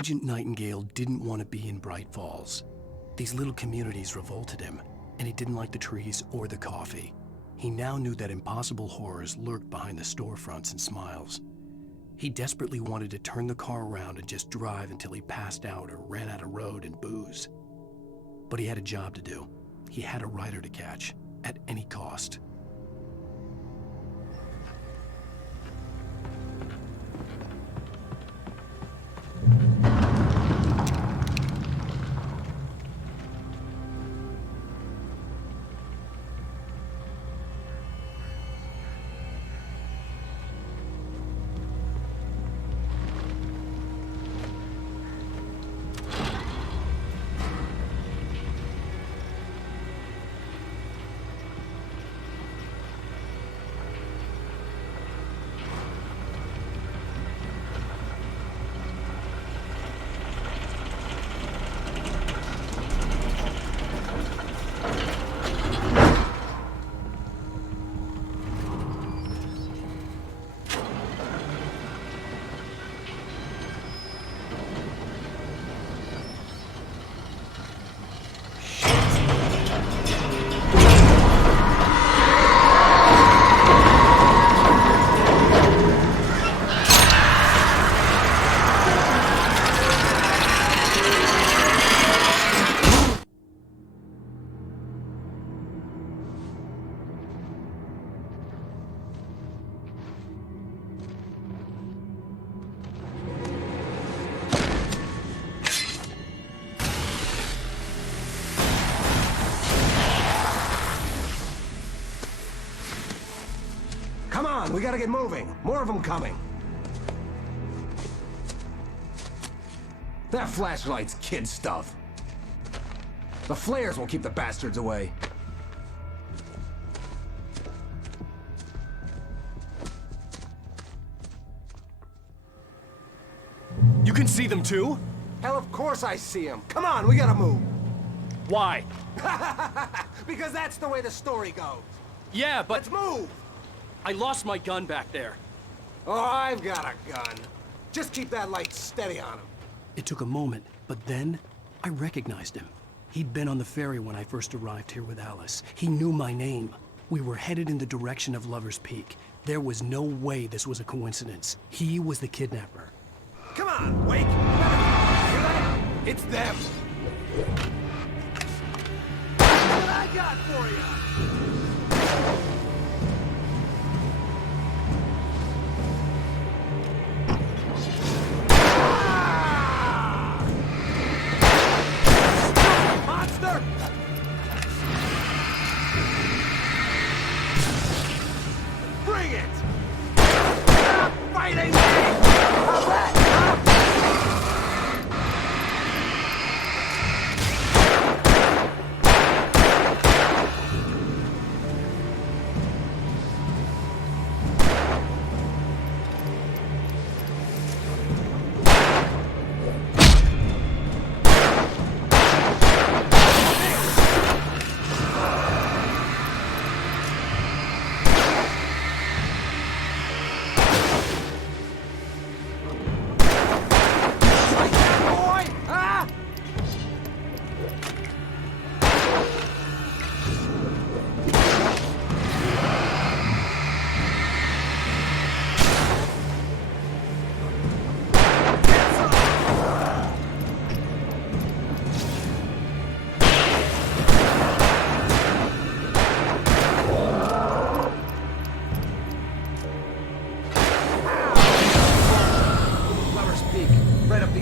Agent Nightingale didn't want to be in Bright Falls. These little communities revolted him, and he didn't like the trees or the coffee. He now knew that impossible horrors lurked behind the storefronts and smiles. He desperately wanted to turn the car around and just drive until he passed out or ran out of road and booze. But he had a job to do. He had a rider to catch, at any cost. Come on, we gotta get moving. More of them coming. That flashlight's kid stuff. The flares will keep the bastards away. You can see them too? Hell, of course I see them. Come on, we gotta move. Why? Because that's the way the story goes. Yeah, but Let's move! I lost my gun back there. Oh, I've got a gun. Just keep that light steady on him. It took a moment, but then I recognized him. He'd been on the ferry when I first arrived here with Alice. He knew my name. We were headed in the direction of Lover's Peak. There was no way this was a coincidence. He was the kidnapper. Come on, Wake! It's them! What I got for you! Monster! Bring it! Stop fighting me! How's that?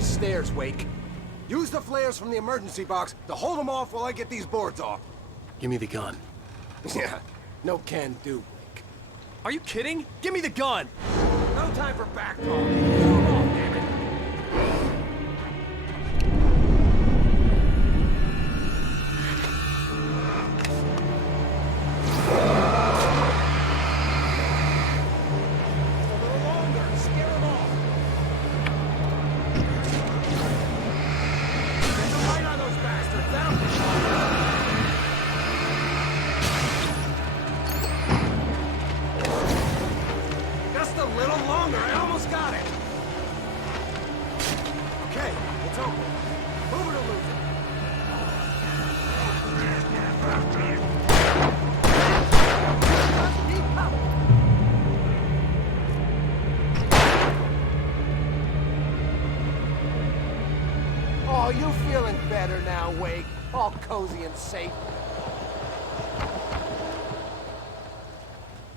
Stairs, Wake. Use the flares from the emergency box to hold them off while I get these boards off. Give me the gun. Yeah, no can do, Wake. Are you kidding? Give me the gun! No time for back talk. Throw 'em off, damn it. A little longer. Scare 'em off. Get the light on those bastards. Just a little longer. I almost got it. Oh, you feeling better now, Wake? All cozy and safe.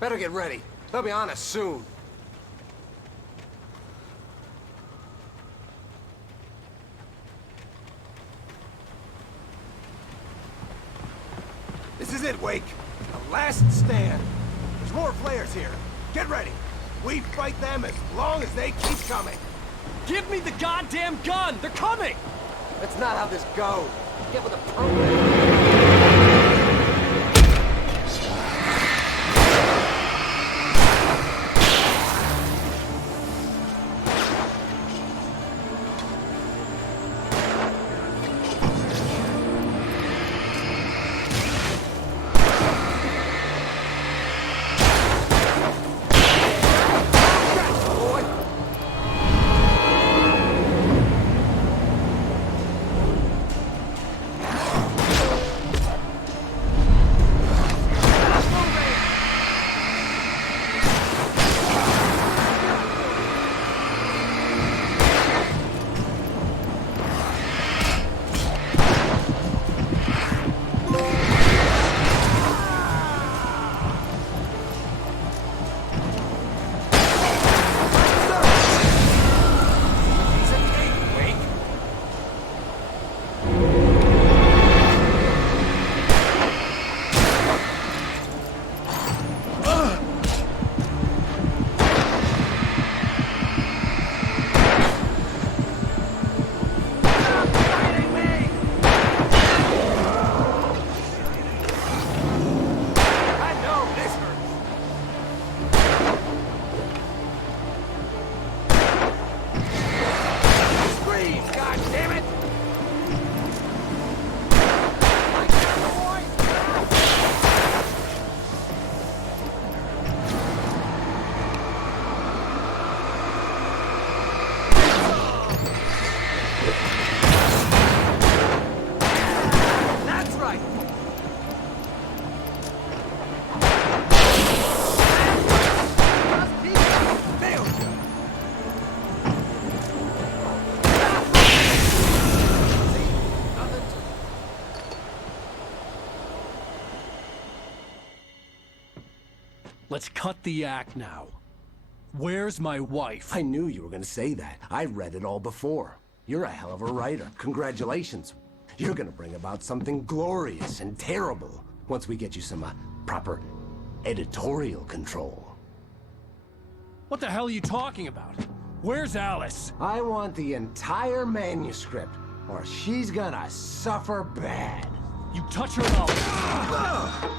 Better get ready. They'll be on us soon. This is it, Wake. The last stand. There's more flares here. Get ready. We fight them as long as they keep coming. Give me the goddamn gun! They're coming! That's not how this goes. Get with the program. Let's cut the act now. Where's my wife? I knew you were gonna say that. I read it all before. You're a hell of a writer. Congratulations. You're gonna bring about something glorious and terrible once we get you some proper editorial control. What the hell are you talking about? Where's Alice? I want the entire manuscript, or she's gonna suffer bad. You touch her and I'll...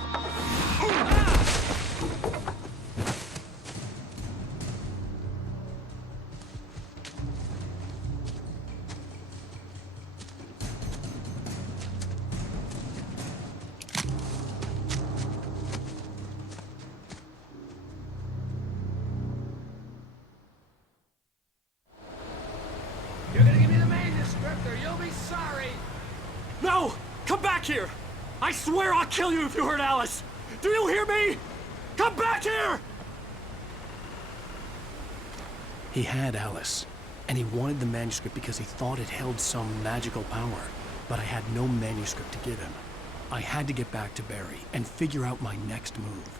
You're gonna give me the manuscript, or you'll be sorry. No! Come back here! I swear I'll kill you if you hurt Alice! Do you hear me? Come back here! He had Alice, and he wanted the manuscript because he thought it held some magical power. But I had no manuscript to give him. I had to get back to Barry and figure out my next move.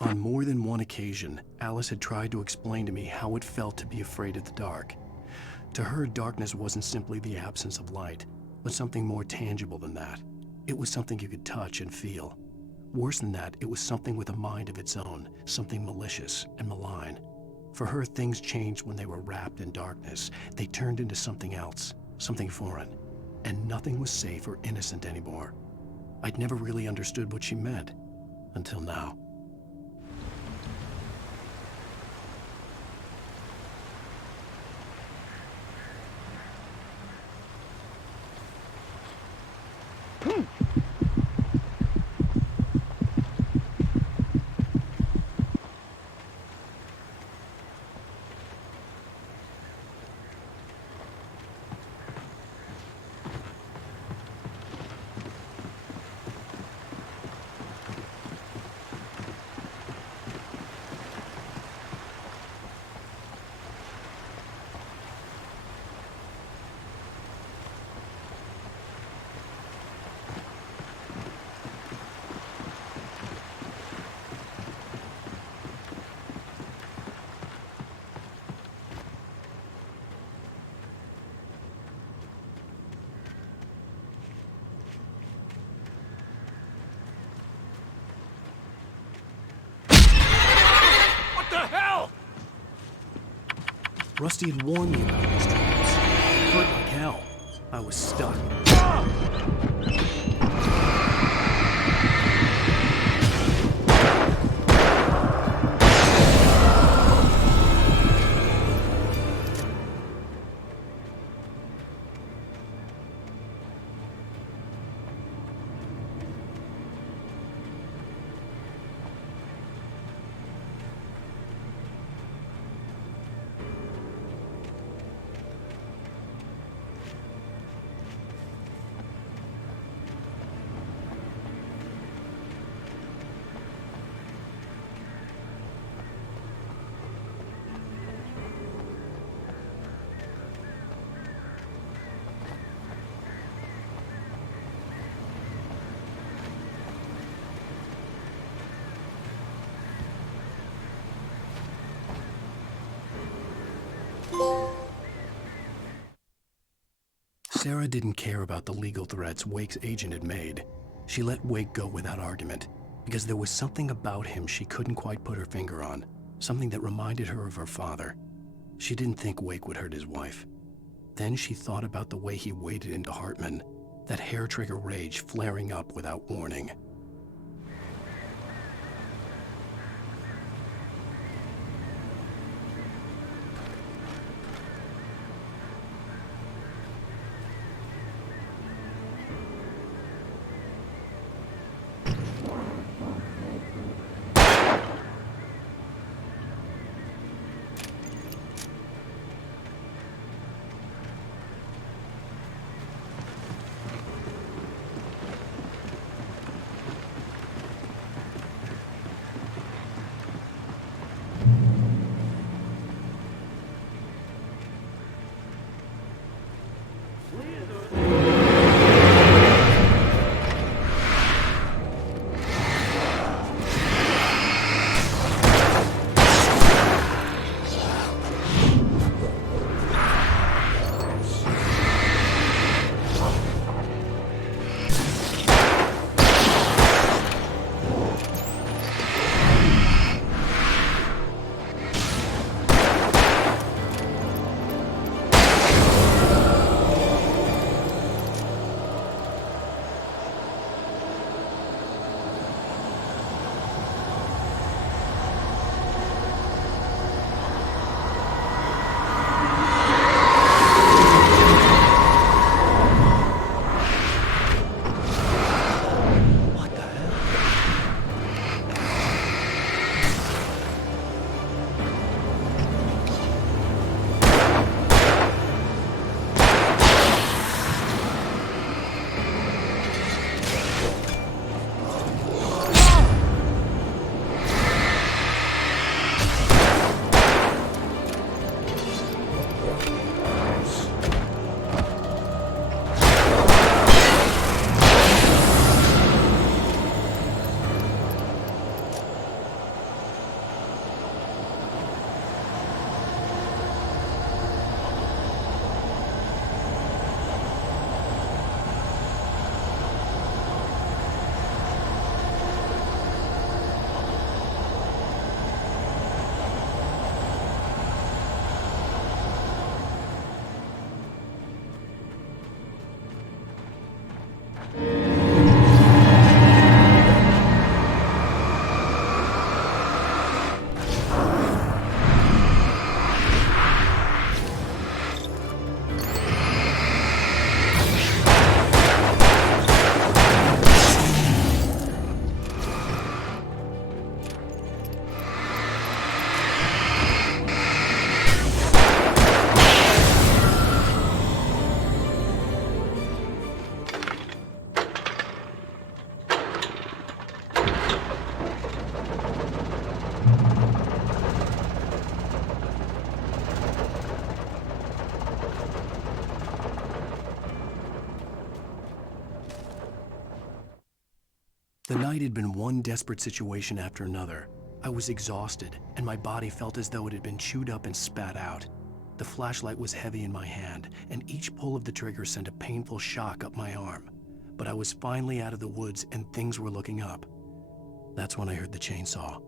On more than one occasion, Alice had tried to explain to me how it felt to be afraid of the dark. To her, darkness wasn't simply the absence of light, but something more tangible than that. It was something you could touch and feel. Worse than that, it was something with a mind of its own, something malicious and malign. For her, things changed when they were wrapped in darkness. They turned into something else, something foreign, and nothing was safe or innocent anymore. I'd never really understood what she meant, until now. Rusty had warned me about these tunnels. Hurt like hell. I was stuck. Sarah didn't care about the legal threats Wake's agent had made. She let Wake go without argument, because there was something about him she couldn't quite put her finger on, something that reminded her of her father. She didn't think Wake would hurt his wife. Then she thought about the way he waded into Hartman, that hair-trigger rage flaring up without warning. The night had been one desperate situation after another. I was exhausted, and my body felt as though it had been chewed up and spat out. The flashlight was heavy in my hand, and each pull of the trigger sent a painful shock up my arm. But I was finally out of the woods, and things were looking up. That's when I heard the chainsaw.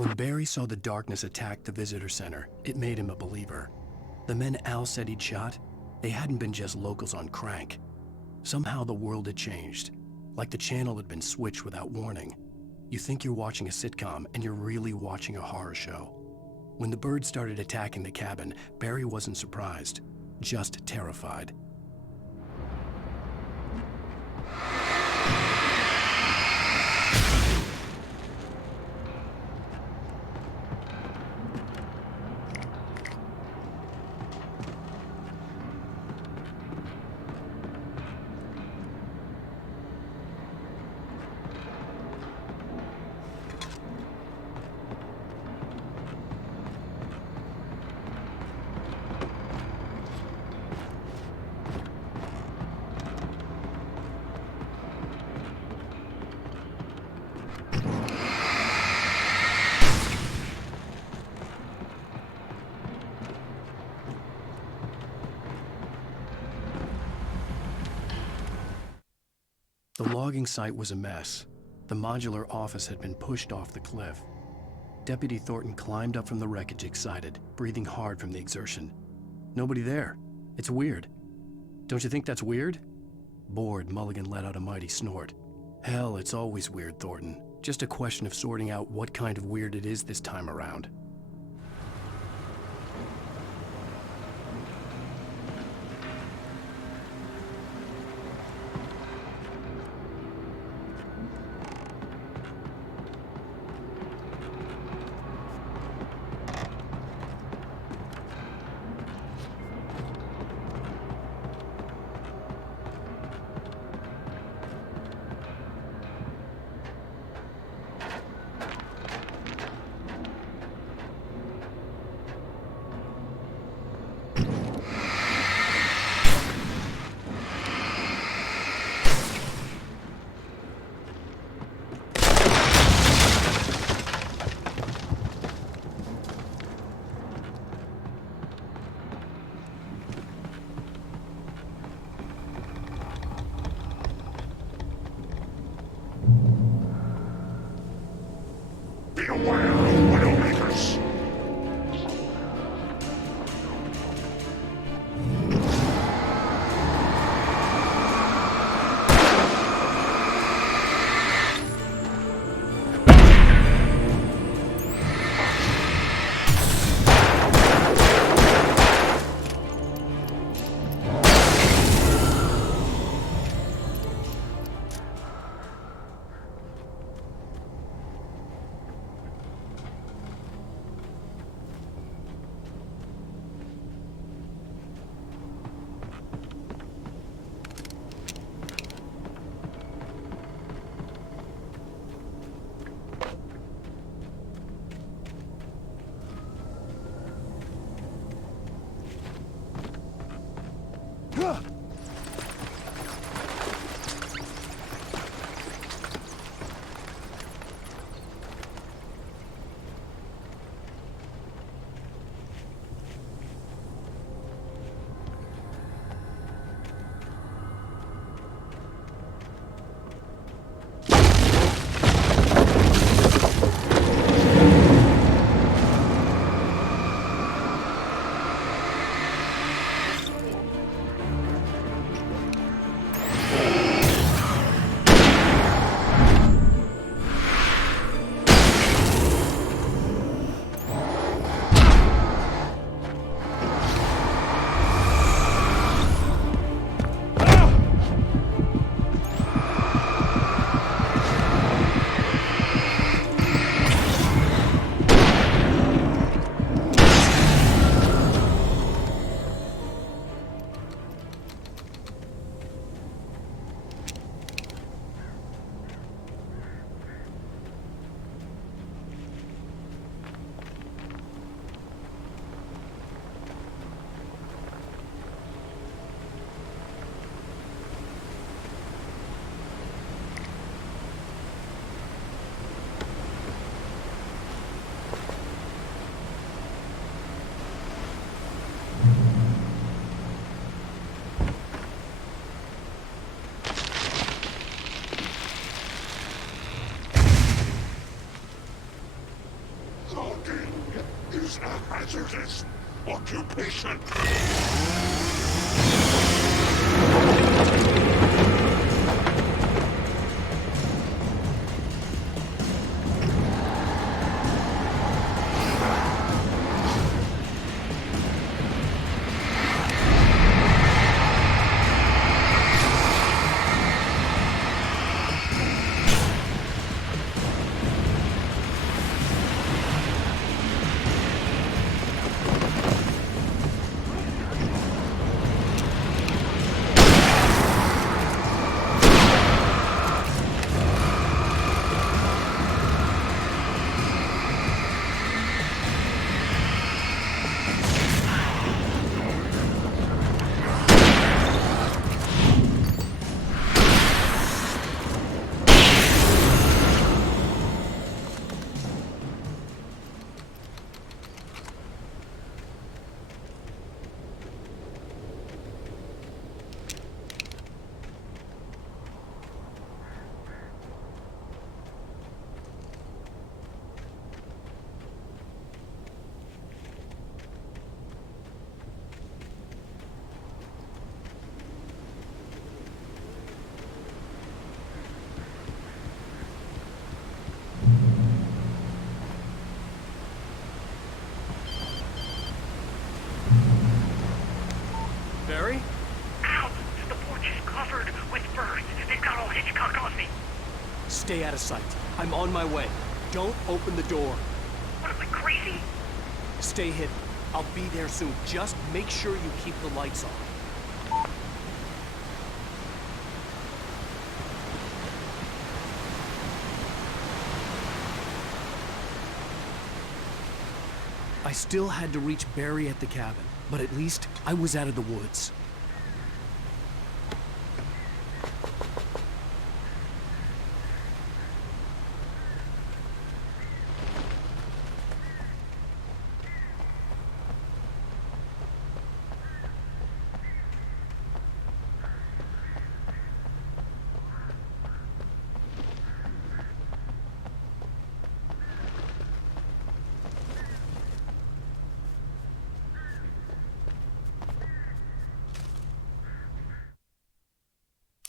When Barry saw the darkness attack the visitor center, it made him a believer. The men Al said he'd shot, they hadn't been just locals on crank. Somehow the world had changed, like the channel had been switched without warning. You think you're watching a sitcom, and you're really watching a horror show. When the birds started attacking the cabin, Barry wasn't surprised, just terrified. The logging site was a mess. The modular office had been pushed off the cliff. Deputy Thornton climbed up from the wreckage excited, breathing hard from the exertion. Nobody there. It's weird. Don't you think that's weird? Bored, Mulligan let out a mighty snort. Hell, it's always weird, Thornton. Just a question of sorting out what kind of weird it is this time around. Beware of Widowmakers! Is a hazardous occupation. With furs. They've got old Hitchcock on me. Stay out of sight. I'm on my way. Don't open the door. What am I, crazy? Stay hidden. I'll be there soon. Just make sure you keep the lights on. I still had to reach Barry at the cabin, but at least I was out of the woods.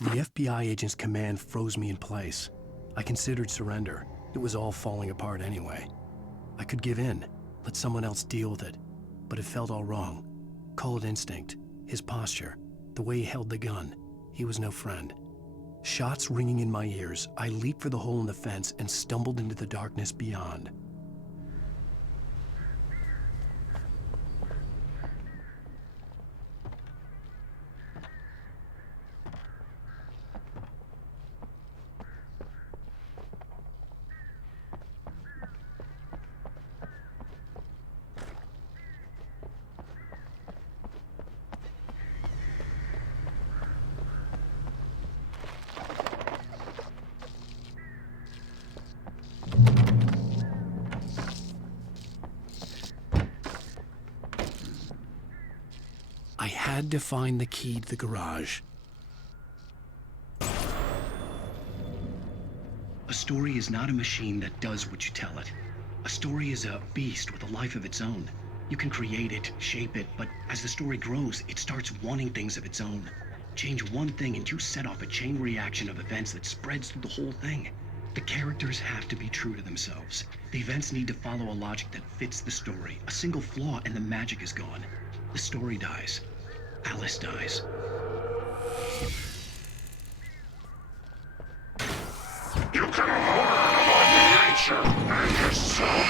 The FBI agent's command froze me in place. I considered surrender. It was all falling apart anyway. I could give in, let someone else deal with it, but it felt all wrong. Call it instinct, his posture, the way he held the gun. He was no friend. Shots ringing in my ears, I leaped for the hole in the fence and stumbled into the darkness beyond. I had to find the key to the garage. A story is not a machine that does what you tell it. A story is a beast with a life of its own. You can create it, shape it, but as the story grows, it starts wanting things of its own. Change one thing and you set off a chain reaction of events that spreads through the whole thing. The characters have to be true to themselves. The events need to follow a logic that fits the story. A single flaw and the magic is gone. The story dies. Alice dies. You can learn about nature and yourself.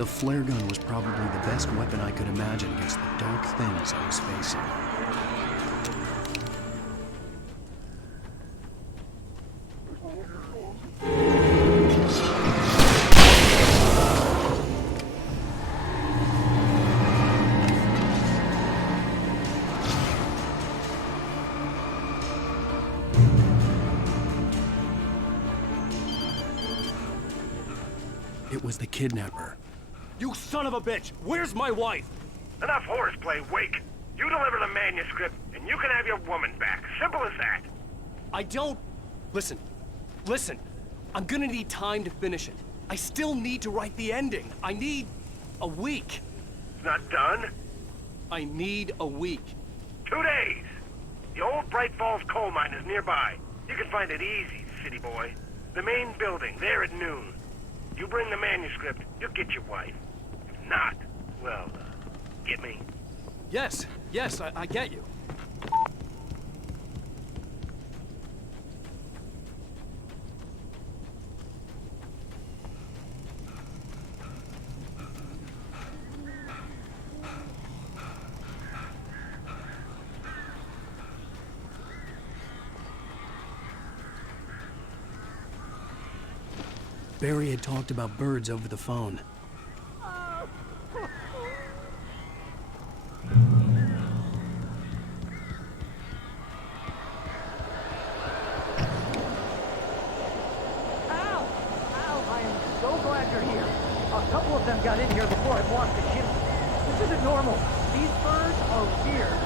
The flare gun was probably the best weapon I could imagine against the dark things I was facing. It was the kidnapper. You son of a bitch! Where's my wife? Enough horseplay, Wake. You deliver the manuscript, and you can have your woman back. Simple as that. I don't... Listen. I'm gonna need time to finish it. I still need to write the ending. I need a week. It's not done. I need a week. 2 days. The old Bright Falls coal mine is nearby. You can find it easy, city boy. The main building, there at noon. You bring the manuscript, you'll get your wife. If not, well, get me. Yes, I get you. Barry had talked about birds over the phone. I am so glad you're here. A couple of them got in here before I blocked the chimney. This isn't normal. These birds are weird.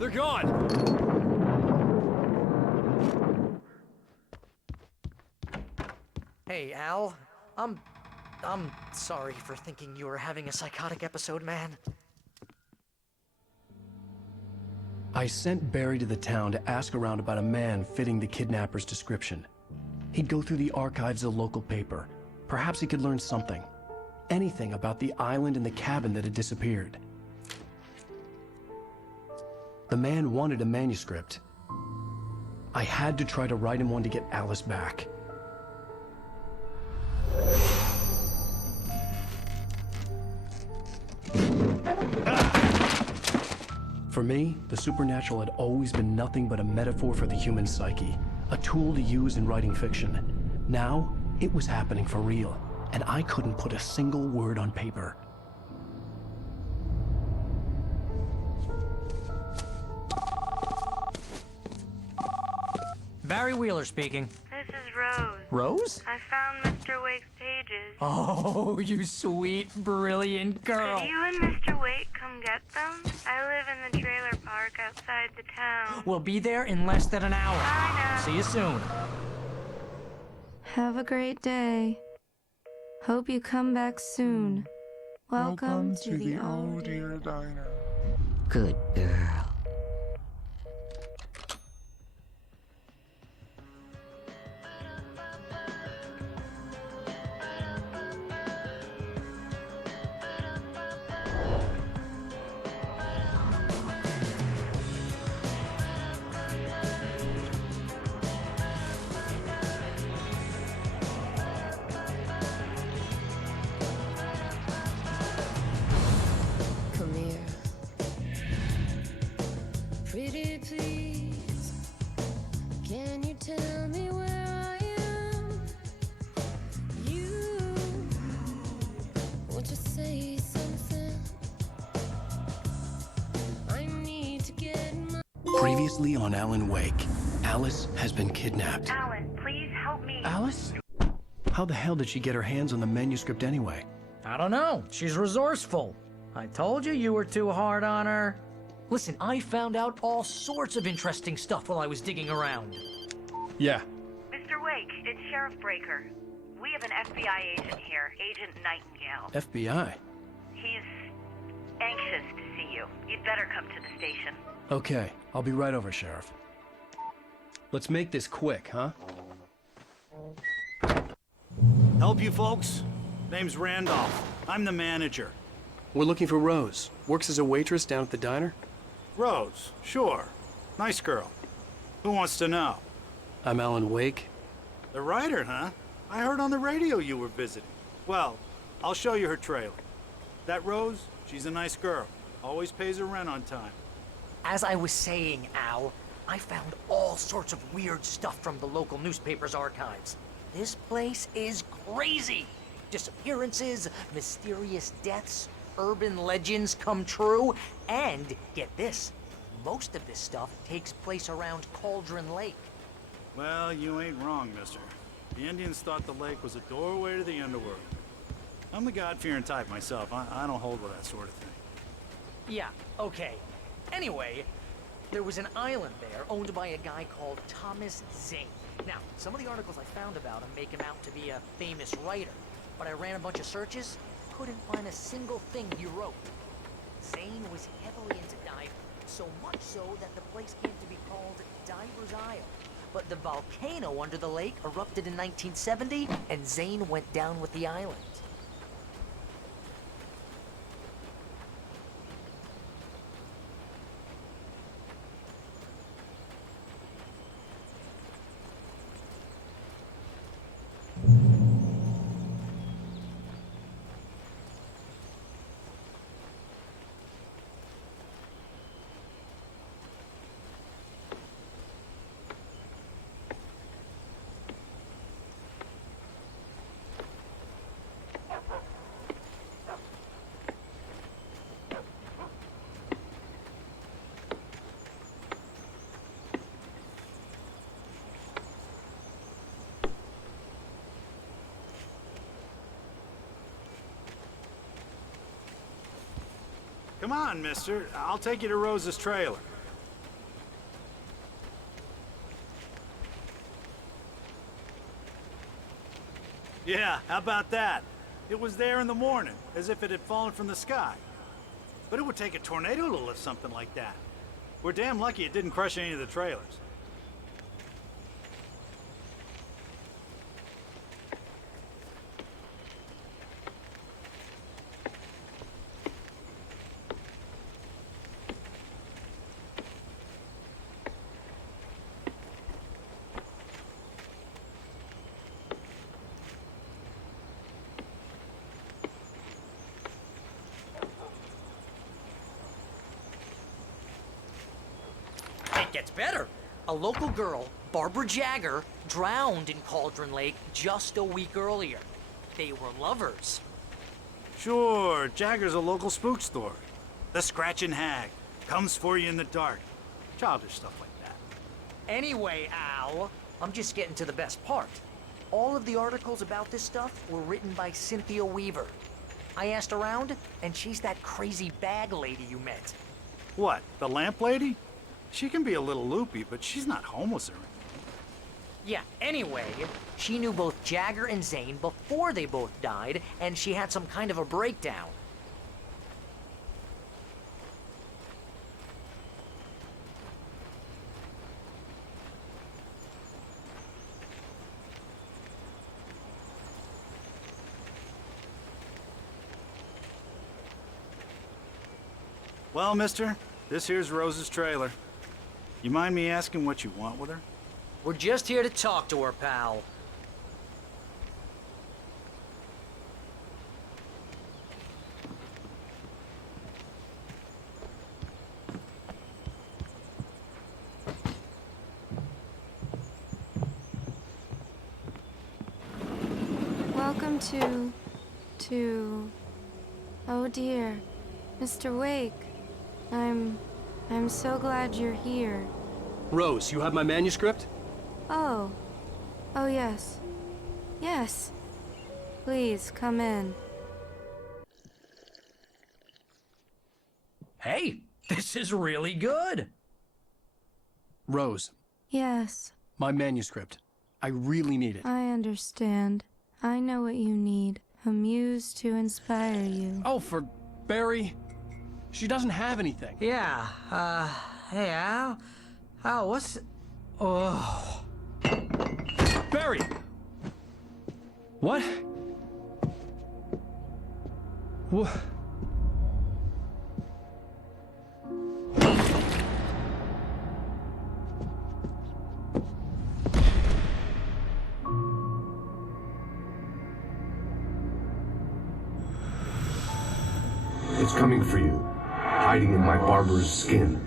They're gone! Hey, Al. I'm sorry for thinking you were having a psychotic episode, man. I sent Barry to the town to ask around about a man fitting the kidnapper's description. He'd go through the archives of the local paper. Perhaps he could learn something. anything about the island and the cabin that had disappeared. The man wanted a manuscript. I had to try to write him one to get Alice back. For me, the supernatural had always been nothing but a metaphor for the human psyche, a tool to use in writing fiction. Now, it was happening for real, and I couldn't put a single word on paper. Barry Wheeler speaking. This is Rose. Rose? I found Mr. Wake's pages. Oh, you sweet, brilliant girl. Could you and Mr. Wake come get them? I live in the trailer park outside the town. We'll be there in less than an hour. Bye now. See you soon. Have a great day. Hope you come back soon. Welcome to the Oh Dear Diner. Good girl. Come here. Pretty please, can you tell me where I am? You want to say something? I need to get my... Previously on Alan Wake, Alice has been kidnapped. Alan, please help me. Alice? How the hell did she get her hands on the manuscript anyway? I don't know. She's resourceful. I told you were too hard on her. Listen, I found out all sorts of interesting stuff while I was digging around. Yeah. Mr. Wake, it's Sheriff Breaker. We have an FBI agent here, Agent Nightingale. FBI? He's anxious to see you. You'd better come to the station. Okay, I'll be right over, Sheriff. Let's make this quick, huh? Help you folks? Name's Randolph. I'm the manager. We're looking for Rose. Works as a waitress down at the diner? Rose, sure. Nice girl. Who wants to know? I'm Alan Wake. The writer, huh? I heard on the radio you were visiting. Well, I'll show you her trailer. That Rose, she's a nice girl. Always pays her rent on time. As I was saying, Al, I found all sorts of weird stuff from the local newspaper's archives. This place is crazy. Disappearances, mysterious deaths, urban legends come true, and get this, most of this stuff takes place around Cauldron Lake. Well, you ain't wrong, mister. The Indians thought the lake was a doorway to the underworld. I'm the God-fearing type myself. I don't hold with that sort of thing. Yeah, okay. Anyway, there was an island there owned by a guy called Thomas Zane. Now, some of the articles I found about him make him out to be a famous writer, but I ran a bunch of searches, couldn't find a single thing he wrote. Zane was heavily into diving, so much so that the place came to be called Diver's Isle. But the volcano under the lake erupted in 1970, and Zane went down with the island. Come on, mister. I'll take you to Rose's trailer. Yeah, how about that? It was there in the morning, as if it had fallen from the sky. But it would take a tornado to lift something like that. We're damn lucky it didn't crush any of the trailers. gets better. A local girl, Barbara Jagger, drowned in Cauldron Lake just a week earlier. They were lovers. Sure, Jagger's a local spook story. The Scratching Hag comes for you in the dark. Childish stuff like that. Anyway, Al, I'm just getting to the best part. All of the articles about this stuff were written by Cynthia Weaver. I asked around, and she's that crazy bag lady you met. What, the lamp lady? She can be a little loopy, but she's not homeless or anything. Yeah, anyway, she knew both Jagger and Zane before they both died, and she had some kind of a breakdown. Well, mister, this here's Rose's trailer. You mind me asking what you want with her? We're just here to talk to her, pal. Welcome to... Oh dear, Mr. Wake. I'm so glad you're here. Rose, you have my manuscript? Oh. Oh, yes. Yes. Please, come in. Hey, this is really good. Rose, Yes, my manuscript. I really need it. I understand. I know what you need. A muse to inspire you. Oh, for Barry. She doesn't have anything. Yeah, hey, Al? Al, what's... Oh. Barry! What? What? It's coming for you, hiding in my barber's skin.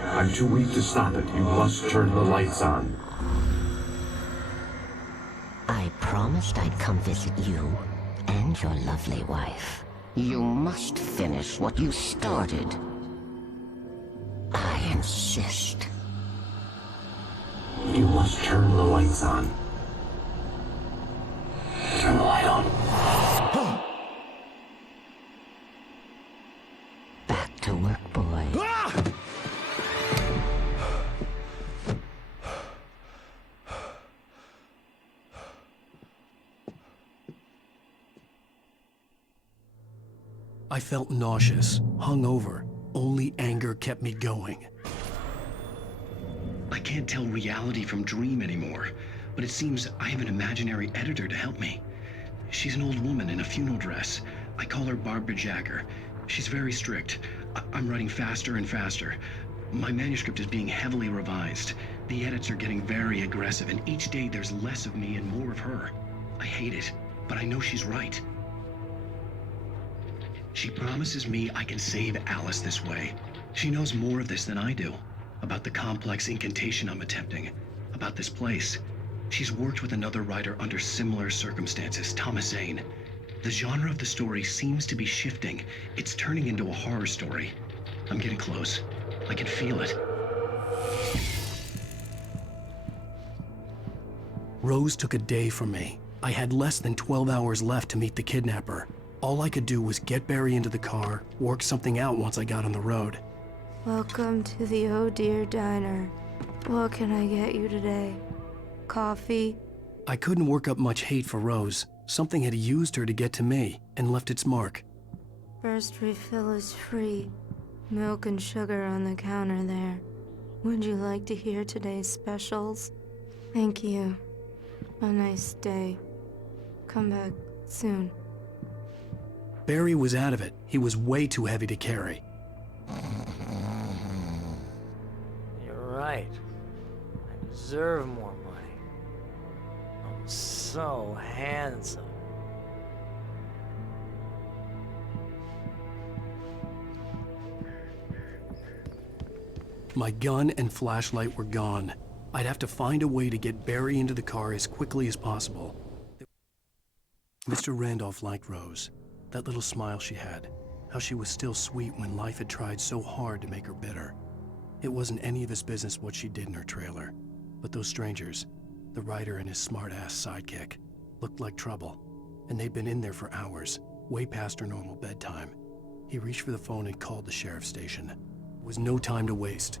I'm too weak to stop it. You must turn the lights on. I promised I'd come visit you and your lovely wife. You must finish what you started. I insist. You must turn the lights on. Turn the light on. Back to work, boy. I felt nauseous, hungover. Only anger kept me going. I can't tell reality from dream anymore, but it seems I have an imaginary editor to help me. She's an old woman in a funeral dress. I call her Barbara Jagger. She's very strict. I'm writing faster and faster. My manuscript is being heavily revised. The edits are getting very aggressive, and each day there's less of me and more of her. I hate it, but I know she's right. She promises me I can save Alice this way. She knows more of this than I do. About the complex incantation I'm attempting. About this place. She's worked with another writer under similar circumstances, Thomas Zane. The genre of the story seems to be shifting. It's turning into a horror story. I'm getting close. I can feel it. Rose took a day from me. I had less than 12 hours left to meet the kidnapper. All I could do was get Barry into the car, work something out once I got on the road. Welcome to the Oh Dear Diner. What can I get you today? Coffee? I couldn't work up much hate for Rose. Something had used her to get to me and left its mark. First refill is free. Milk and sugar on the counter there. Would you like to hear today's specials? Thank you. A nice day. Come back soon. Barry was out of it. He was way too heavy to carry. You're right. I deserve more money. I'm so handsome. My gun and flashlight were gone. I'd have to find a way to get Barry into the car as quickly as possible. Mr. Randolph liked Rose. That little smile she had. How she was still sweet when life had tried so hard to make her bitter. It wasn't any of his business what she did in her trailer. But those strangers, the writer and his smart-ass sidekick, looked like trouble. And they'd been in there for hours, way past her normal bedtime. He reached for the phone and called the sheriff's station. There was no time to waste.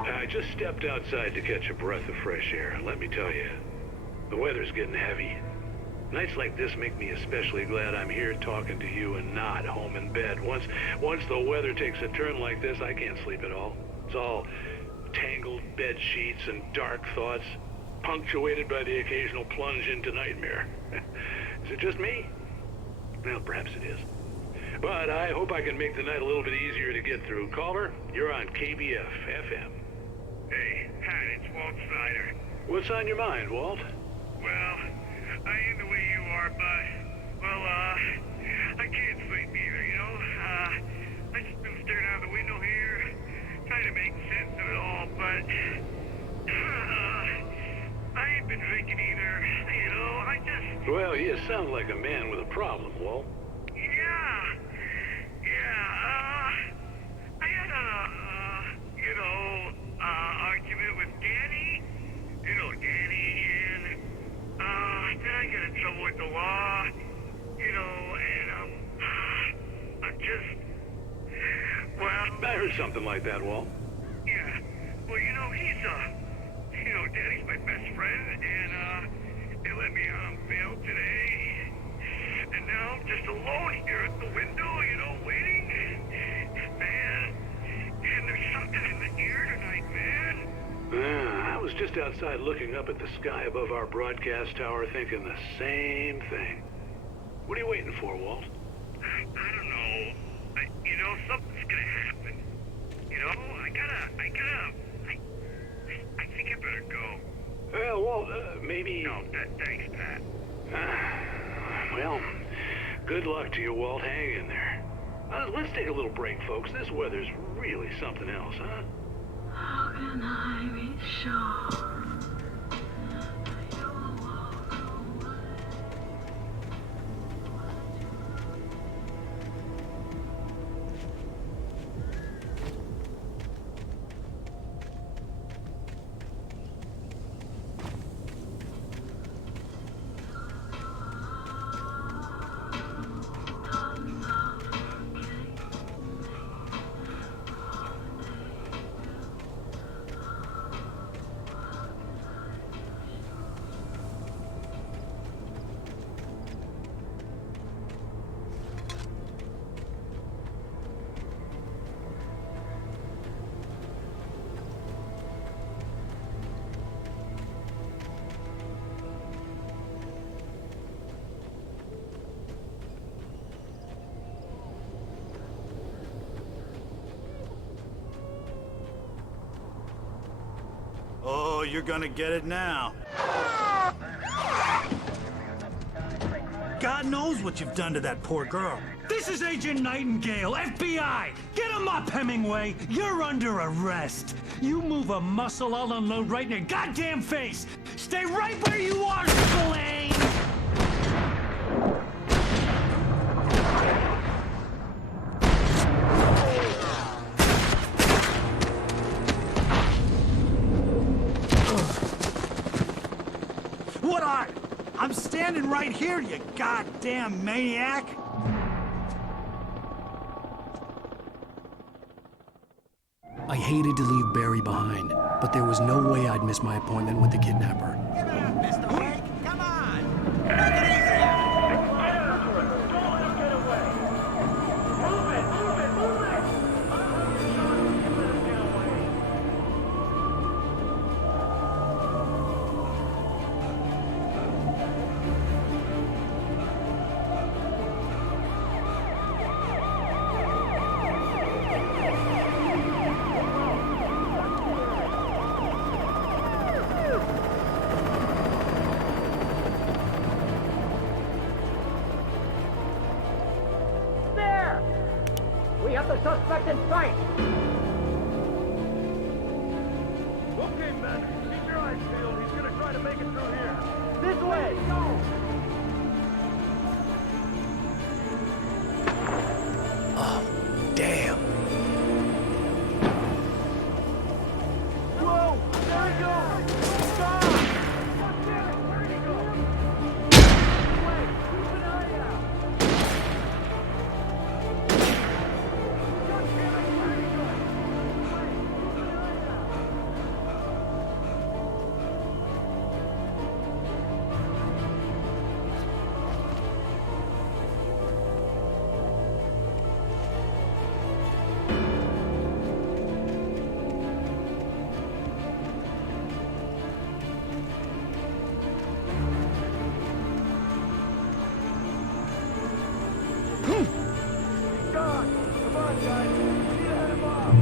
I just stepped outside to catch a breath of fresh air. Let me tell you, the weather's getting heavy. Nights like this make me especially glad I'm here talking to you and not home in bed. Once the weather takes a turn like this, I can't sleep at all. It's all tangled bed sheets and dark thoughts, punctuated by the occasional plunge into nightmare. Is it just me? Well, perhaps it is. But I hope I can make the night a little bit easier to get through. Caller, you're on KBF FM. Hey, hi, it's Walt Snyder. What's on your mind, Walt? Well, I ain't the way you are, but, well, I can't sleep either, you know? I just been staring out the window here, trying to make sense of it all, but, I ain't been drinking either, you know? I just... Well, you sound like a man with a problem, Walt. I had argument with Danny. You know Danny, and, then I got in trouble with the law, you know, and, I'm just, well... I heard something like that, Walt. Yeah, well, you know, Danny's my best friend, and, they let me out on bail today. And now I'm just alone here at the window, you know, waiting. Man, and there's something in the air tonight, man. I was just outside looking up at the sky above our broadcast tower thinking the same thing. What are you waiting for, Walt? I don't know. You know, something's gonna happen. You know, I think I better go. Well, Walt, maybe... No, thanks, Pat. Well, good luck to you, Walt. Hang in there. Let's take a little break, folks. This weather's really something else, huh? How can I be sure? Oh, you're gonna get it now. God knows what you've done to that poor girl. This is Agent Nightingale, FBI! Get him up, Hemingway! You're under arrest! You move a muscle, I'll unload right in your goddamn face! Stay right where you are, Spillane! What are you? I'm standing right here, you goddamn maniac! I hated to leave Barry behind, but there was no way I'd miss my appointment with the kidnapper. Mr. Wake, come on! Take it easy! have the suspect in sight. Okay, men, keep your eyes peeled. He's gonna try to make it through here. This way. Go. Oh, damn. Whoa! There he goes! Stop! Where'd he go? Wait, keep an eye out! God damn it, where'd he go? Wait, keep an eye out! He's gone! Come on, guys! We need to head him off!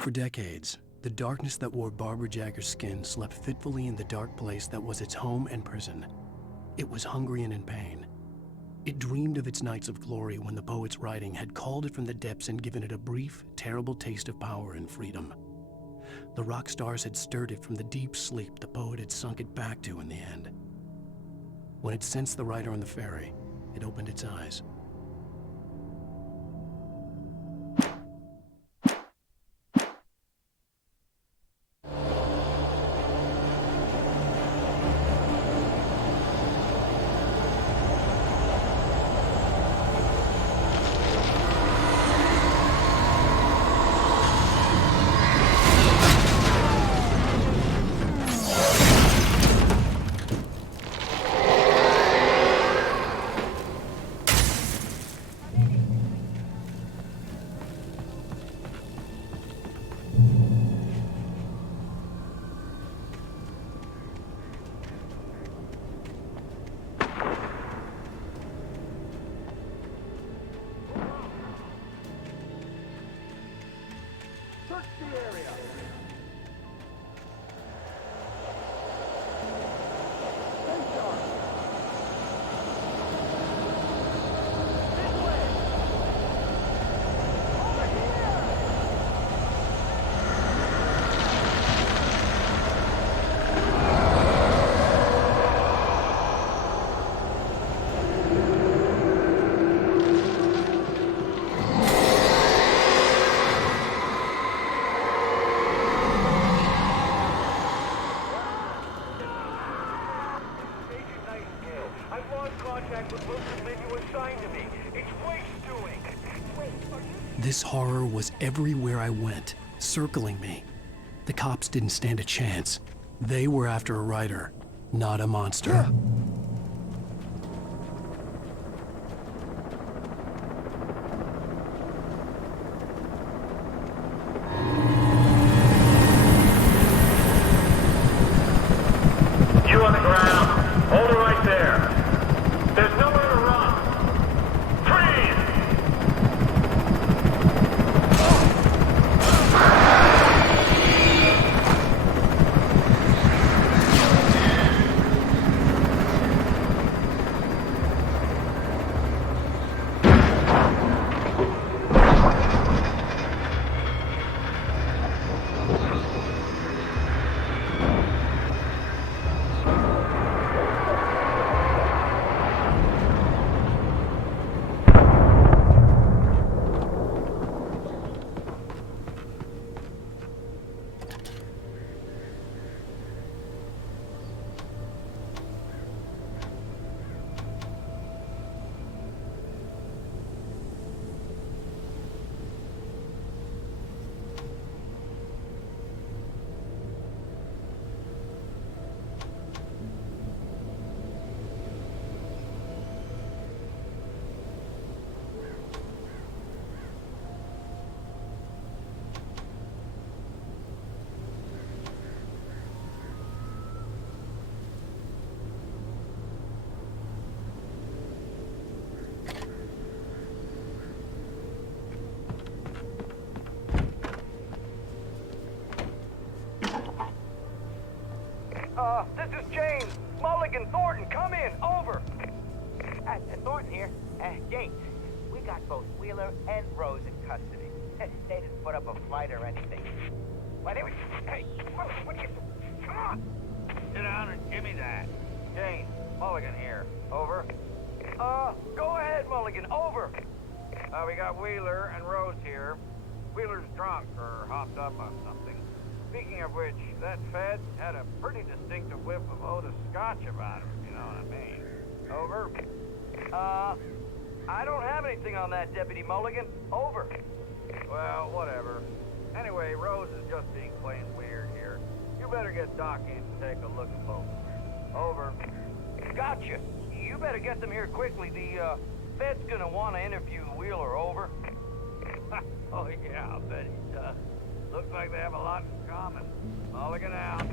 For decades, the darkness that wore Barbara Jagger's skin slept fitfully in the dark place that was its home and prison. It was hungry and in pain. It dreamed of its nights of glory when the poet's writing had called it from the depths and given it a brief, terrible taste of power and freedom. The rock stars had stirred it from the deep sleep the poet had sunk it back to in the end. When it sensed the writer on the ferry, it opened its eyes. Search the area! Stay sharp! This way! Over here! I've lost contact with most of the men you assigned to me. It's waste doing. Wait, are you... This horror was everywhere I went, circling me. The cops didn't stand a chance. They were after a writer, not a monster. You on the ground. Hold it right there. There's nowhere to run. Freeze! This is James. Mulligan, Thornton, come in. Over. Thornton. Thornton here. Jake, we got both Wheeler and Rose in custody. They didn't put up a fight or anything. Why, they were... Hey, what are you... Come on! Sit down and give me that. Jane, Mulligan here. Over. Go ahead, Mulligan. Over. We got Wheeler and Rose here. Wheeler's drunk or hopped up on something. Speaking of which, that Fed had a pretty distinctive whiff of Otis Scotch about him, if you know what I mean. Over. I don't have anything on that, Deputy Mulligan. Over. Well, whatever. Anyway, Rose is just being plain weird here. You better get Doc in to take a look at both. Over. Gotcha. You better get them here quickly. The, Fed's gonna want to interview Wheeler. Over. Oh, yeah, I'll bet he does. Looks like they have a lot in common. Mulligan out.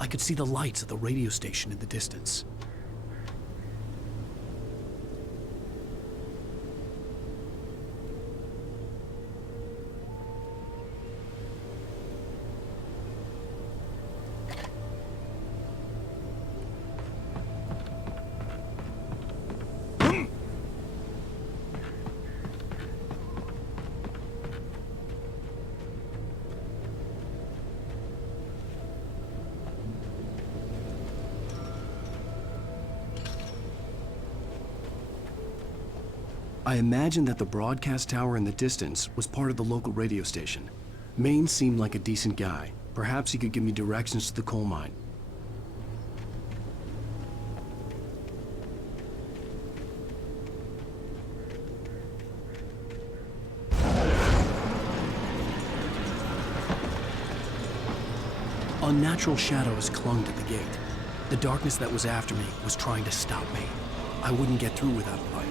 I could see the lights of the radio station in the distance. I imagined that the broadcast tower in the distance was part of the local radio station. Maine seemed like a decent guy. Perhaps he could give me directions to the coal mine. Unnatural shadows clung to the gate. The darkness that was after me was trying to stop me. I wouldn't get through without a light.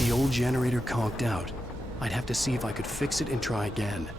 The old generator conked out. I'd have to see if I could fix it and try again.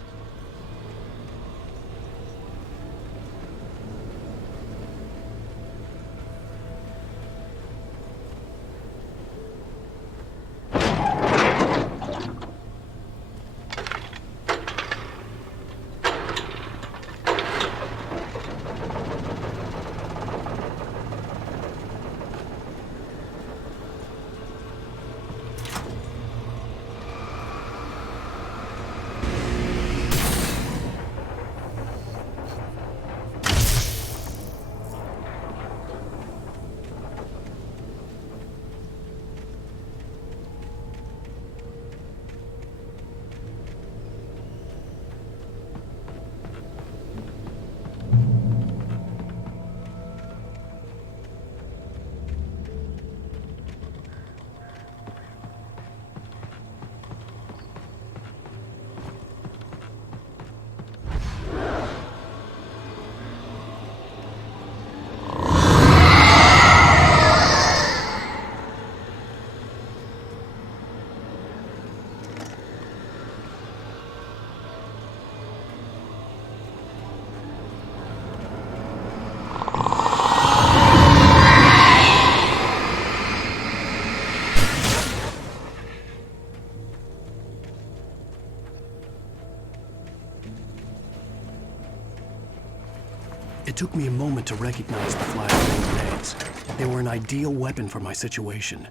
It took me a moment to recognize the flashbang grenades. They were an ideal weapon for my situation.